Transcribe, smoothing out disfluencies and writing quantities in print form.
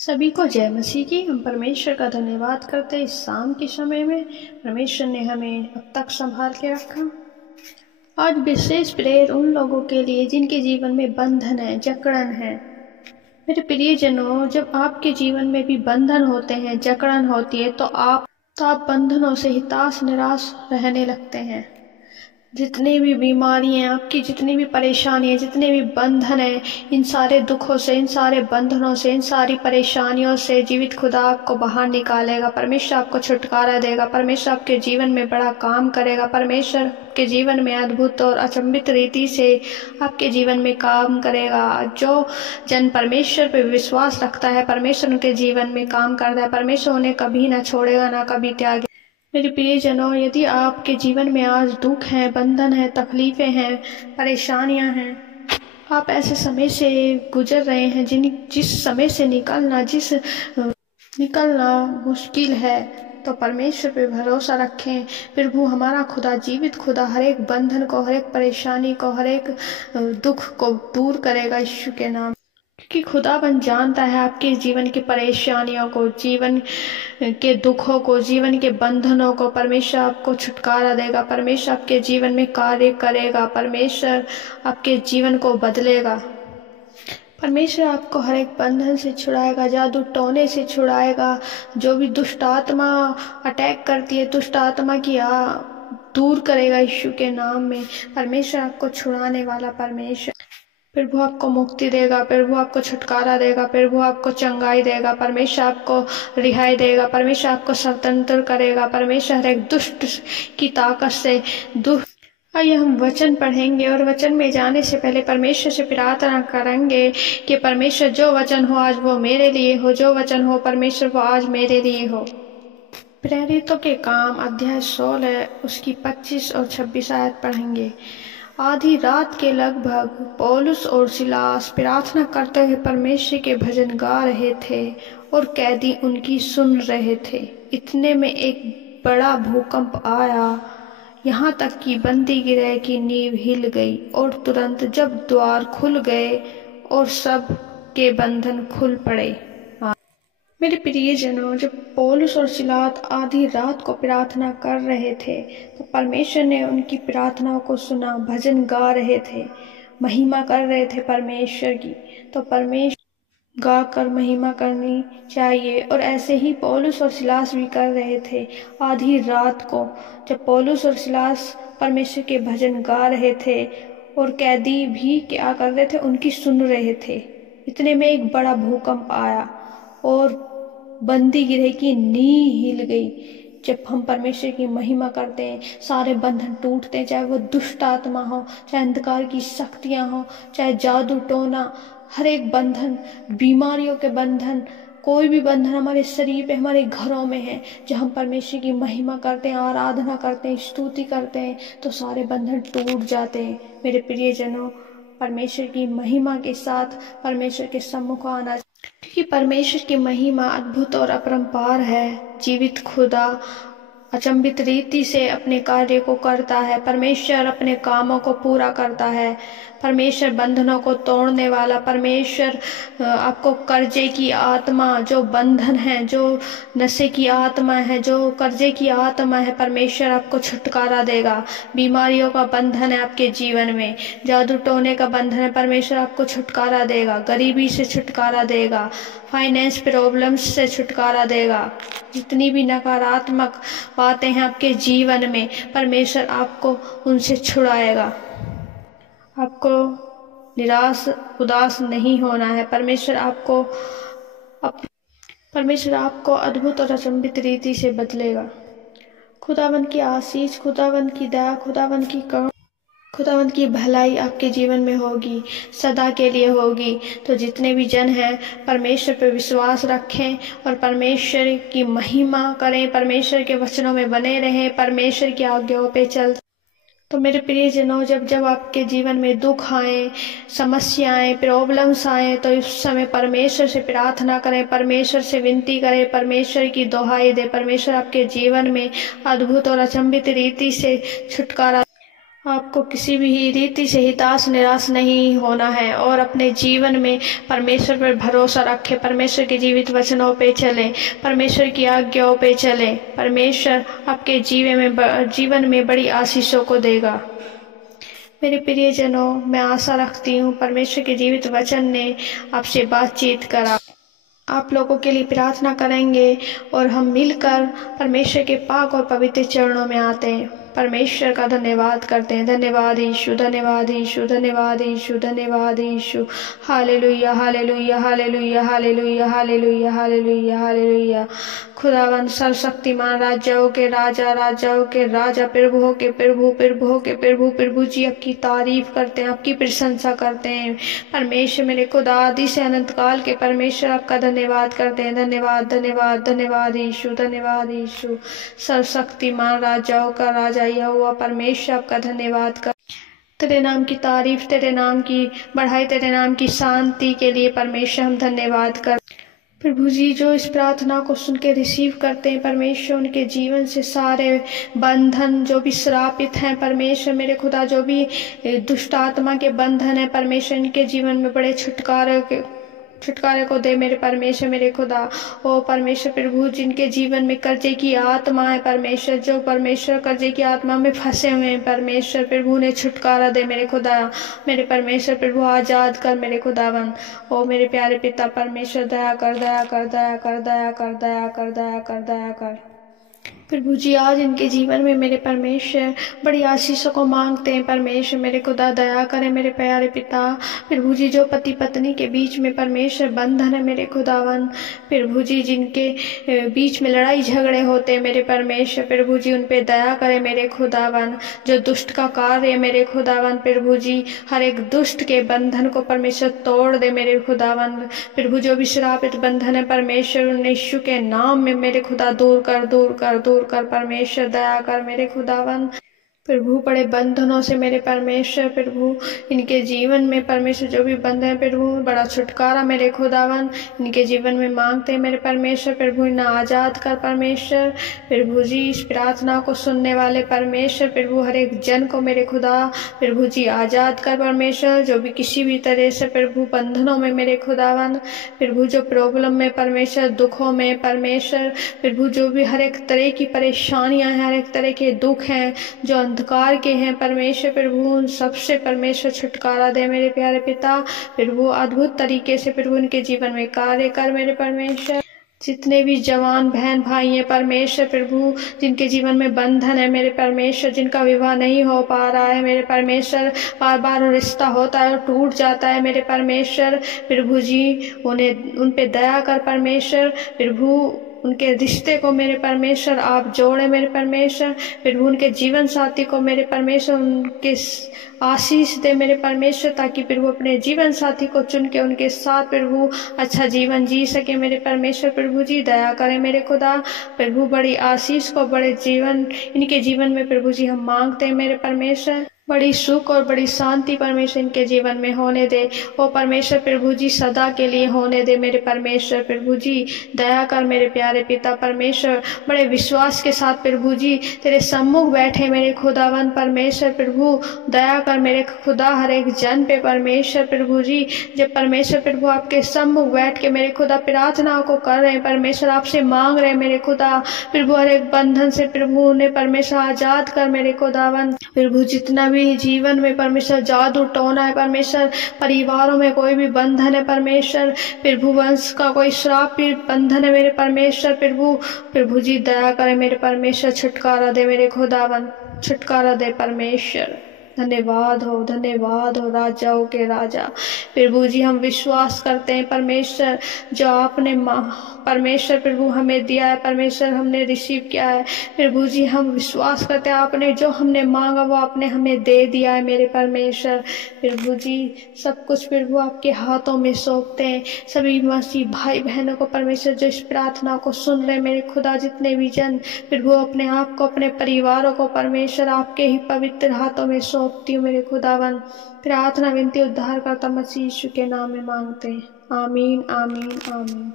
सभी को जय मसीह की। हम परमेश्वर का धन्यवाद करते हैं इस शाम के समय में परमेश्वर ने हमें अब तक संभाल के रखा। आज विशेष प्रेयर उन लोगों के लिए जिनके जीवन में बंधन है, जकड़न है। मेरे प्रियजनों, जब आपके जीवन में भी बंधन होते हैं, जकड़न होती है, तो आप बंधनों से हिताश निराश रहने लगते हैं। जितनी भी बीमारी हैं आपकी, जितनी भी परेशानी है, जितने भी बंधन है, इन सारे दुखों से, इन सारे बंधनों से, इन सारी परेशानियों से जीवित खुदा आपको बाहर निकालेगा। परमेश्वर आपको छुटकारा देगा। परमेश्वर आपके जीवन में बड़ा काम करेगा। परमेश्वर के जीवन में अद्भुत और अचंभित रीति से आपके जीवन में काम करेगा। जो जन परमेश्वर पे विश्वास रखता है, परमेश्वर उनके जीवन में काम करता है। परमेश्वर उन्हें कभी ना छोड़ेगा, ना कभी त्यागेगा। मेरे प्रियजनों, यदि आपके जीवन में आज दुख है, बंधन है, तकलीफें हैं, परेशानियां हैं, आप ऐसे समय से गुजर रहे हैं जिस समय से निकलना मुश्किल है, तो परमेश्वर पे भरोसा रखें। प्रभु हमारा खुदा, जीवित खुदा, हर एक बंधन को, हर एक परेशानी को, हर एक दुख को दूर करेगा यीशु के नाम। क्योंकि खुदाबंद जानता है आपके जीवन की परेशानियों को, जीवन के दुखों को, जीवन के बंधनों को। परमेश्वर आपको छुटकारा देगा। परमेश्वर आपके जीवन में कार्य करेगा। परमेश्वर आपके जीवन को बदलेगा। परमेश्वर आपको हर एक बंधन से छुड़ाएगा, जादू टोने से छुड़ाएगा। जो भी दुष्ट आत्मा अटैक करती है, दुष्ट आत्मा की दूर करेगा यीशु के नाम में। परमेश्वर आपको छुड़ाने वाला परमेश्वर। प्रभु आपको मुक्ति देगा। प्रभु आपको छुटकारा देगा। प्रभु आपको चंगाई देगा। परमेश्वर आपको रिहाई देगा। परमेश्वर आपको स्वतंत्र करेगा। परमेश्वर हर एक दुष्ट की ताकत से आइए हम वचन पढ़ेंगे, और वचन में जाने से पहले परमेश्वर से प्रार्थना करेंगे कि परमेश्वर जो वचन हो आज वो मेरे लिए हो, जो वचन हो परमेश्वर वो आज मेरे लिए हो। प्रेरितों के काम अध्याय 16 उसकी 25 और 26 आयत पढ़ेंगे। आधी रात के लगभग पौलुस और सिलास प्रार्थना करते हुए परमेश्वर के भजन गा रहे थे और कैदी उनकी सुन रहे थे। इतने में एक बड़ा भूकंप आया, यहाँ तक कि बंदी गृह की नींव हिल गई, और तुरंत जब द्वार खुल गए और सब के बंधन खुल पड़े। मेरे प्रियजनों, जब पौलुस और सिलास आधी रात को प्रार्थना कर रहे थे तो परमेश्वर ने उनकी प्रार्थनाओं को सुना। भजन गा रहे थे, महिमा कर रहे थे परमेश्वर की। तो परमेश्वर गा कर महिमा करनी चाहिए, और ऐसे ही पौलुस और सिलास भी कर रहे थे। आधी रात को जब पौलुस और सिलास परमेश्वर के भजन गा रहे थे और कैदी भी क्या कर रहे थे, उनकी सुन रहे थे। इतने में एक बड़ा भूकंप आया और बंदी गृह की नींव हिल गई। जब हम परमेश्वर की महिमा करते हैं, सारे बंधन टूटते हैं, चाहे वो दुष्ट आत्मा हो, चाहे अंधकार की शक्तियां हो, चाहे जादू टोना, हर एक बंधन, बीमारियों के बंधन, कोई भी बंधन हमारे शरीर पे, हमारे घरों में है, जब हम परमेश्वर की महिमा करते हैं, आराधना करते हैं, स्तुति करते हैं, तो सारे बंधन टूट जाते हैं। मेरे प्रियजनों, परमेश्वर की महिमा के साथ परमेश्वर के सम्मुख आना, क्योंकि परमेश्वर की महिमा अद्भुत और अपरंपार है। जीवित खुदा अचंभित रीति से अपने कार्य को करता है। परमेश्वर अपने कामों को पूरा करता है। परमेश्वर बंधनों को तोड़ने वाला। परमेश्वर आपको कर्जे की आत्मा, जो बंधन है, जो नशे की आत्मा है, जो कर्जे की आत्मा है, परमेश्वर आपको छुटकारा देगा। बीमारियों का बंधन है आपके जीवन में, जादू टोने का बंधन है, परमेश्वर आपको छुटकारा देगा। गरीबी से छुटकारा देगा, फाइनेंस प्रॉब्लम्स से छुटकारा देगा। जितनी भी नकारात्मक बातें हैं आपके जीवन में, परमेश्वर आपको उनसे छुड़ाएगा। आपको निराश उदास नहीं होना है। परमेश्वर आपको अद्भुत और अचंभित रीति से बदलेगा। खुदावंद की आशीष, खुदावंद की दया, खुदावंद की करुणा, खुदावंद की भलाई आपके जीवन में होगी, सदा के लिए होगी। तो जितने भी जन हैं, परमेश्वर पर विश्वास रखें और परमेश्वर की महिमा करें, परमेश्वर के वचनों में बने रहें, परमेश्वर की आज्ञाओं पे चल। तो मेरे प्रियजनों, जब आपके जीवन में दुख आए, समस्याएं, प्रॉब्लम्स आए, तो इस समय परमेश्वर से प्रार्थना करें, परमेश्वर से विनती करें, परमेश्वर की दोहाई दे। परमेश्वर आपके जीवन में अद्भुत और अचंभित रीति से छुटकारा। आपको किसी भी रीति से हिताश निराश नहीं होना है और अपने जीवन में परमेश्वर पर भरोसा रखें, परमेश्वर के जीवित वचनों पे चलें, परमेश्वर की आज्ञाओं पे चलें। परमेश्वर आपके जीवन में बड़ी आशीषों को देगा। मेरे प्रियजनों, मैं आशा रखती हूँ परमेश्वर के जीवित वचन ने आपसे बातचीत करा। आप लोगों के लिए प्रार्थना करेंगे और हम मिलकर परमेश्वर के पाक और पवित्र चरणों में आते हैं। परमेश्वर का धन्यवाद करते हैं। धन्यवाद यीशु, धन्यवाद यीशु, धन्यवाद यीशु, धन्यवाद Yeshu. Hallelujah, hallelujah, hallelujah, hallelujah, hallelujah, hallelujah, hallelujah. खुदावन सर्वशक्तिमान, राजाओं के राजा, राजाओं के राजा, प्रभुओं के प्रभु, प्रभुओं के प्रभु, प्रभु जी आपकी तारीफ करते हैं, आपकी प्रशंसा करते हैं। परमेश्वर मेरे खुदा, आदि से अनंत काल के परमेश्वर आपका धन्यवाद करते हैं। धन्यवाद, धन्यवाद, धन्यवाद यीशु, धन्यवाद यीशु। सर्वशक्तिमान, राजाओं का राजा यहोवा परमेश्वर आपका धन्यवाद कर। तेरे नाम की तारीफ, तेरे नाम की बढ़ाई, तेरे नाम की शांति के लिए परमेश्वर हम धन्यवाद कर। प्रभु जी जो इस प्रार्थना को सुन के रिसीव करते हैं परमेश्वर, उनके जीवन से सारे बंधन जो भी श्रापित हैं परमेश्वर मेरे खुदा, जो भी दुष्ट आत्मा के बंधन है परमेश्वर, इनके जीवन में बड़े छुटकारे को दे मेरे परमेश्वर मेरे खुदा। ओ परमेश्वर प्रभु, जिनके जीवन में कर्जे की आत्मा है परमेश्वर, जो परमेश्वर कर्जे की आत्मा में फंसे हुए हैं परमेश्वर प्रभु, ने छुटकारा दे मेरे खुदा। मेरे परमेश्वर प्रभु आजाद कर मेरे खुदावन। ओ मेरे प्यारे पिता परमेश्वर, दया कर, दया कर, दया कर, दया कर, दया कर, दया कर, दया कर। प्रभु जी आज इनके जीवन में मेरे परमेश्वर बड़ी आशीषों को मांगते हैं परमेश्वर मेरे खुदा, दया करें मेरे प्यारे पिता। प्रभु जी जो पति पत्नी के बीच में परमेश्वर बंधन है मेरे खुदावन, प्रभु जी जिनके बीच में लड़ाई झगड़े होते हैं मेरे परमेश्वर प्रभु जी, उन पे दया करें मेरे खुदावन। जो दुष्ट का कार्य है मेरे खुदावन प्रभु जी, हर एक दुष्ट के बंधन को परमेश्वर तोड़ दे मेरे खुदावन प्रभु। जो भी श्रापित बंधन है परमेश्वर, उन यीशु के नाम में मेरे खुदा दूर कर, दूर कर, दूर कर परमेश्वर, दया कर मेरे खुदावन प्रभु। बड़े बंधनों से मेरे परमेश्वर प्रभु, इनके जीवन में परमेश्वर जो भी बंधन है प्रभु, बड़ा छुटकारा मेरे खुदावन इनके जीवन में मांगते हैं मेरे परमेश्वर प्रभु। इन्हें आजाद कर परमेश्वर प्रभु जी। इस प्रार्थना को सुनने वाले परमेश्वर प्रभु, हर एक जन को मेरे खुदा प्रभु जी आजाद कर परमेश्वर। जो भी किसी भी तरह से प्रभु बंधनों में मेरे खुदावन प्रभु, जो प्रॉब्लम में परमेश्वर, दुखों में परमेश्वर प्रभु, जो भी हर एक तरह की परेशानियां हैं, हर एक तरह के दुख हैं जो अंधकार के हैं परमेश्वर प्रभु, उन सबसे परमेश्वर छुटकारा दे मेरे प्यारे पिता प्रभु। अद्भुत तरीके से प्रभु उनके जीवन में कार्य कर मेरे परमेश्वर। जितने भी जवान बहन भाई हैं परमेश्वर प्रभु, जिनके जीवन में बंधन है मेरे परमेश्वर, जिनका विवाह नहीं हो पा रहा है मेरे परमेश्वर, बार बार रिश्ता होता है और टूट जाता है मेरे परमेश्वर प्रभु जी, उन्हें उन पे दया कर परमेश्वर प्रभु। उनके रिश्ते को मेरे परमेश्वर आप जोड़े मेरे परमेश्वर प्रभु। उनके जीवन साथी को मेरे परमेश्वर उनके आशीष दे मेरे परमेश्वर, ताकि प्रभु अपने जीवन साथी को चुन के उनके साथ प्रभु अच्छा जीवन जी सके मेरे परमेश्वर प्रभु जी। दया करें मेरे खुदा प्रभु, बड़ी आशीष को, बड़े जीवन इनके जीवन में प्रभु जी हम मांगते हैं मेरे परमेश्वर। बड़ी सुख और बड़ी शांति परमेश्वर इनके जीवन में होने दे ओ परमेश्वर प्रभु जी, सदा के लिए होने दे मेरे परमेश्वर प्रभु जी। दया कर मेरे प्यारे पिता परमेश्वर, बड़े विश्वास के साथ प्रभु जी तेरे सम्मुख बैठे मेरे खुदावन परमेश्वर प्रभु। दया कर मेरे खुदा हर एक जन पे परमेश्वर प्रभु जी, जब परमेश्वर प्रभु आपके सम्मुख बैठ के मेरे खुदा प्रार्थना को कर रहे हैं परमेश्वर, आपसे मांग रहे हैं मेरे खुदा प्रभु, हर एक बंधन से प्रभु उन्हें परमेश्वर आजाद कर मेरे खुदावन प्रभु। जितना भी जीवन में परमेश्वर जादू टोना है परमेश्वर, परिवारों में कोई भी बंधन है परमेश्वर प्रभु, वंश का कोई श्राप बंधन है मेरे परमेश्वर प्रभु प्रभु जी, दया करे मेरे परमेश्वर, छुटकारा दे मेरे खुदावन, छुटकारा दे परमेश्वर। धन्यवाद हो राजाओं के राजा प्रभु जी। हम विश्वास करते हैं परमेश्वर, जो आपने परमेश्वर प्रभु हमें दिया है परमेश्वर, हमने रिसीव किया है प्रभु जी। हम विश्वास करते हैं आपने जो हमने मांगा वो आपने हमें दे दिया है मेरे परमेश्वर प्रभु जी। सब कुछ प्रभु आपके हाथों में सौंपते हैं। सभी मसीह भाई बहनों को परमेश्वर जो इस प्रार्थना को सुन रहे मेरे खुदा, जितने भी जन प्रभु अपने आप को, अपने परिवारों को परमेश्वर आपके ही पवित्र हाथों में सौंपती हूँ मेरे खुदावन। प्रार्थना विनती उद्धार करता मसीह यीशु के नाम में मांगते हैं, आमीन आमीन आमीन।